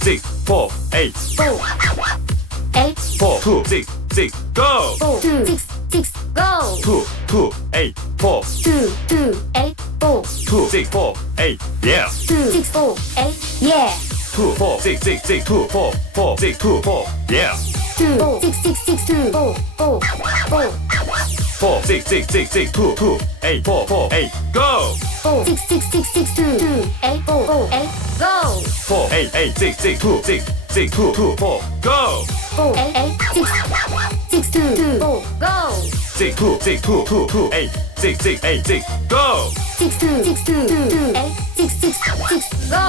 6, 4, 8, 4, 8, 4, 2, 6, 6, go! 4, 2, 6, 6, go! 2, 2, 8, 4, 2, 2, 8, 4, 2, 6, 4, 8, yeah! 2, 6, 4, 8, yeah! 2, 4, 6, 6, 6, 2, 4, 4, 6, 2, 4, yeah! 2, 4, 6, 6, 6, 2, 4, 4, 4, 4, 6, 6, 6, 6, 2, 2, 8, 4, 4, 8, go! 4, 6, 6, 6, 6, 2, 2, 8, 4, 4, 8, go! 4, 8, 8, 6, 6, 2, 6, 6, 2, 2, 4, go! 4, 8, 8, 6, 6, 2, 2, 4, go! 6, 2, 6, 2, 2, 2, 8, 6, 6, 8, 6, go! 6, 2, 6, 2, 2, 2, 8, 6, 6, 6, go!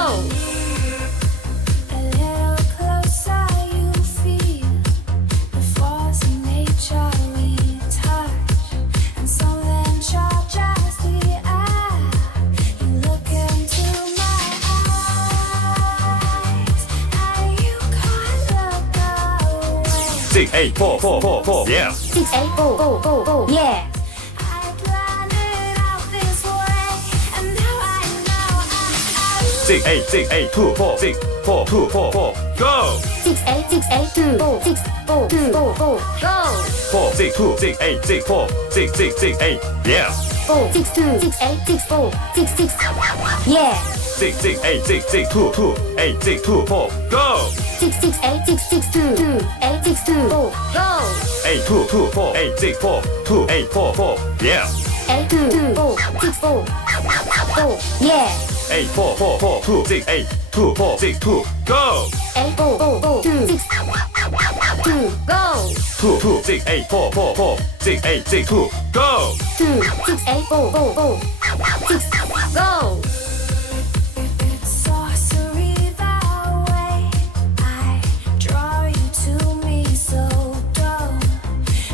A little closer you feel the force of nature we touch, and something charges the air. You look into my eyes, and you can't look away. 6, 8, 4, 4, 4, 4, yeah! 6, 8, 4, 4, 4, 4, yeah! I planned it out this way, and now I know 6, 8, 6, 8, 2, 4, 6, 4, 2, 4, 4, go! 6, 8, 6, 8, 2, 4, 6, 4, 2, 4, 4, go! 4, 6, 2, 6, 8, 6, 4, 6, 6, 6, 8, yeah! 4, 6, 2, 6, 8, 6, 4, 6, 6, yeah! 6, 6, 8, 6, 6, 2, 2, 8, 6, 2, 4, go! 6, 6, 8, 6, 6, 2, 2, 8, 6, 2, 4, go! 8, 2, 2, 4, 8, 6, 4, 2, 8, 4, 4, yeah! 8, 2, 2, 4, 6, 4, 4, yeah! 8, 4, 4, 4, 2, 6, 8, 2, 4, 6, 2, go! 8, 4, 4, 4, 2, 6, 2, go! 2, 2, 6, 8, 4, 4, 4, 6, 8, 6, 2, go! 2, 6, 8, 4, 4, 4, 6, go! it's sorcery that way. I draw you to me, so don't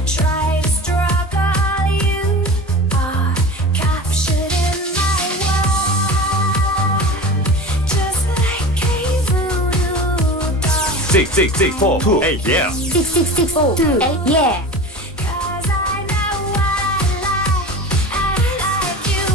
try to struggle. You are captured in my world, just like a voodoo doll. 6, 6, 6, 4, 2, 8, yeah! 6, 6, 6, 4, 2, 8, yeah! 'Cause I know I like you.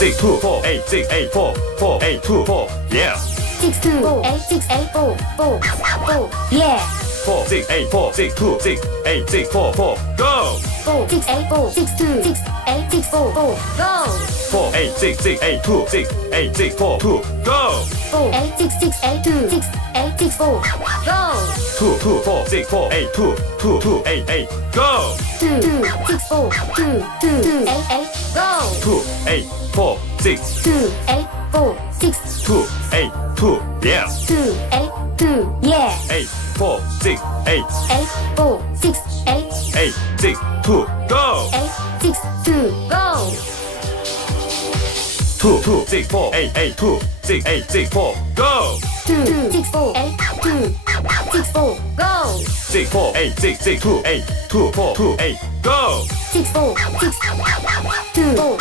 6, 2, 4, 8, 6, 8, 4, 4, 8, 2, 4, yeah! 6, 2, 4, 8, 6, 8, 4, 4, 4, yeah! 4, 6, 8, 4, 6, 2, 6, 8, 6, 4, 4, go! 4, 6, 8, 4, 6, 2, 6, 8, 6, 4, 4, go! 4, 8, 6, 6, 8, 2, 6, 8, 6, 4, 2, go! 4, 8, 6, 6, 8, 2, 6, 8, 6, 4, go! 2, 2, 4, 6, 4, 8, 2, 2, 2, 8, 8, go! 2, 2, 6, 4, 2, 2, 2, 8, 8, go! 2, 8, 4, 6, 2, 8, 4, 6, 2, 8, 2, yeah! 2, 8, 2, yeah! 8, 4, 6, 8, 8, 4, 6, 8, 8, 6, 2, go! 8, 6, 2, go! 2, 2, 6, 4, 8, 8, 2, 6, 8, 6, 4, go! 2, 2, 6, 4, 8, 2, 6, 4, go! 6, 4, 8, 6, 6, 2, 8, 2, 4, 2, 8, go! 6, 4, 6, 2, 4,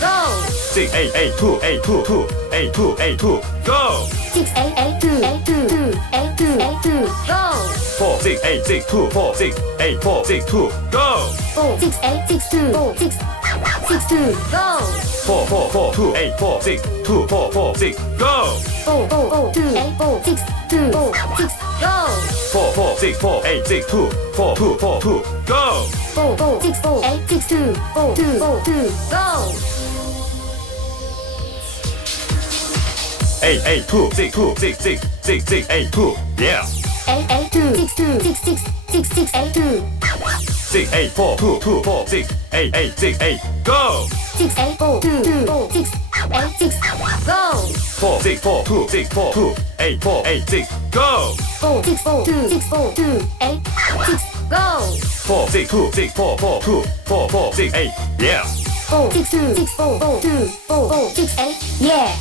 go! 6, 8, 8, 2, 8, 2, 2, 8, 2, 8, 2, go! 6, 8, 8, 2, 8, 2, 2, 8, 2, 8, 2, go! 4, 6, 8, 6, 2, 4, 6, 8, 4, 6, 2, go! 4, 6, 8, 6, 2, 4, 6, 6, 2, go! 4, 4, 4, 2, 8, 4, 6, 2, 4, 4, 6, go! 4, 4, 4, 2, 8, 4, 6, 2, 4, 6, go! 4, 4, 6, 4, 8, 6, 2, 4, 2, 4, 2, go! 4, 4, 6, 4, 8, 6, 2, 4, 2, 4, 2, go! 8, 8, 2, 6, 2, 6, 6, 6, 6, 8, 2, yeah! 8, 8, 2, 6, 2, 6, 6, 6, 6, 8, 2, 6, 8, 4, 2, 2, 4, 6, 8, 8, 6, 8, go! 6, 8, 4, 2, 2, 4, 6, 8, 6, go! 4, 6, 4, 2, 6, 4, 2, 8, 4, 8, 6, go! 4, 6, 4, 2, 6, 4, 2, 8, 6, go! 4, 6, 2, 6, 4, 4, 2, 4, 4, 6, 8, yeah! 4, 6, 2, 6, 4, 4, 2, 4, 4, 6, 8, yeah!